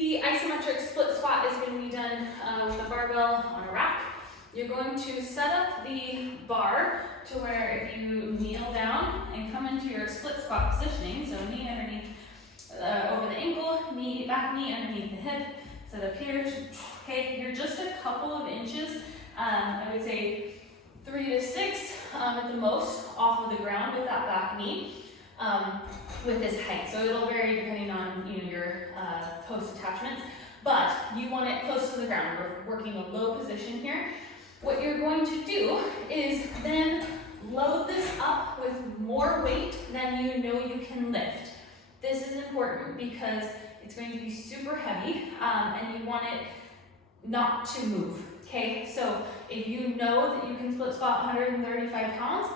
The isometric split squat is going to be done with a barbell on a rack. You're going to set up the bar to where if you kneel down and come into your split squat positioning, so knee underneath over the ankle, back knee underneath the hip, set up here. Okay, you're just a couple of inches, I would say 3 to 6 at the most off of the ground with that back knee with this height. So it'll vary depending on your post attachments, but you want it close to the ground. We're working a low position here. What you're going to do is then load this up with more weight than you know you can lift. This is important because it's going to be super heavy and you want it not to move. Okay, so if you know that you can split squat 135 pounds,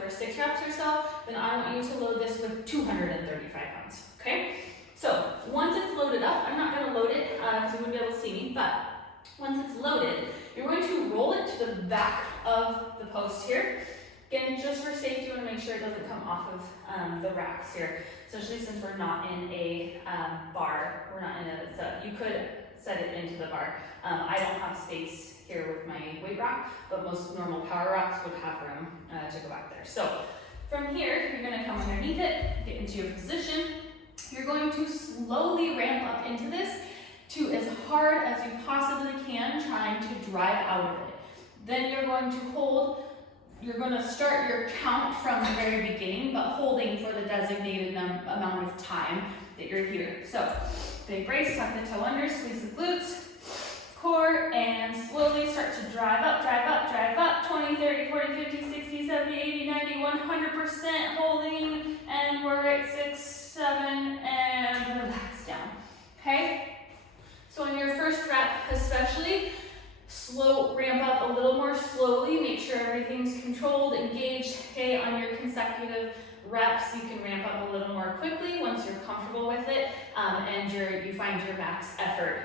for 6 reps or so, then I want you to load this with 235 pounds. Okay, so once it's loaded up, I'm not going to load it because you wouldn't be able to see me, but once it's loaded, you're going to roll it to the back of the post here. Again, just for safety, you want to make sure it doesn't come off of the racks here, especially since we're not in a bar. We're not in a, you could set it into the bar. I don't have space here with my weight rack, but most normal power racks would have room to go back there. So from here, you're going to come underneath it, get into your position. You're going to slowly ramp up into this to as hard as you possibly can, trying to drive out of it. Then you're going to hold. You're going to start your count from the very beginning, but holding for the designated amount of time that you're here. So big brace, tuck the toe under, squeeze the glutes, core, and slowly start to drive up, drive up, drive up. 20, 30, 40, 50, 60, 70, 80, 90, 100% holding, and we're at 6, 7, and relax down. Okay? So in your first rep, especially, slow, ramp up a little more slowly, make sure everything's controlled, engaged. Okay, on your consecutive reps, you can ramp up a little more quickly once you're comfortable with it and you find your max effort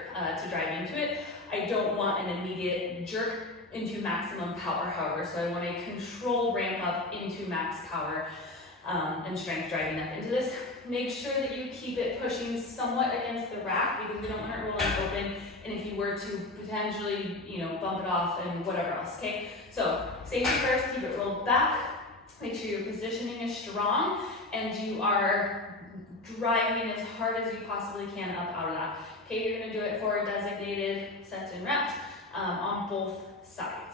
to drive into it. I don't want an immediate jerk into maximum power, however, so I want a control ramp up into max power and strength driving up into this. Make sure that you keep it pushing somewhat against the rack because we don't want it rolling open, and if you were to potentially, bump it off and whatever else, okay? So safety first, keep it rolled back. Make sure your positioning is strong and you are driving as hard as you possibly can up out of that. Okay, you're gonna do it for designated sets and reps on both sides.